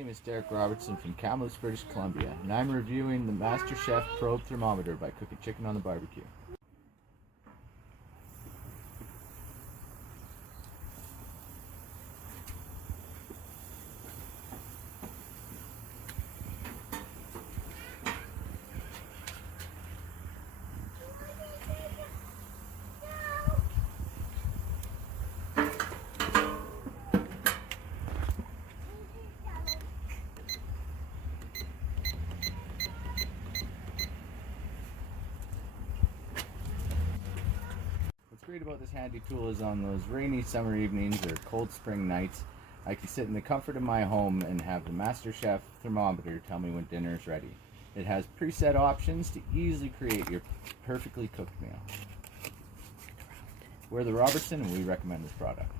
name is Derek Robertson from Kamloops, British Columbia, and I'm reviewing the Master Chef Probe Thermometer by Cooking Chicken on the Barbecue. What's great about this handy tool is on those rainy summer evenings or cold spring nights, I can sit in the comfort of my home and have the Master Chef Thermometer tell me when dinner is ready. It has preset options to easily create your perfectly cooked meal. We're the Robertson and we recommend this product.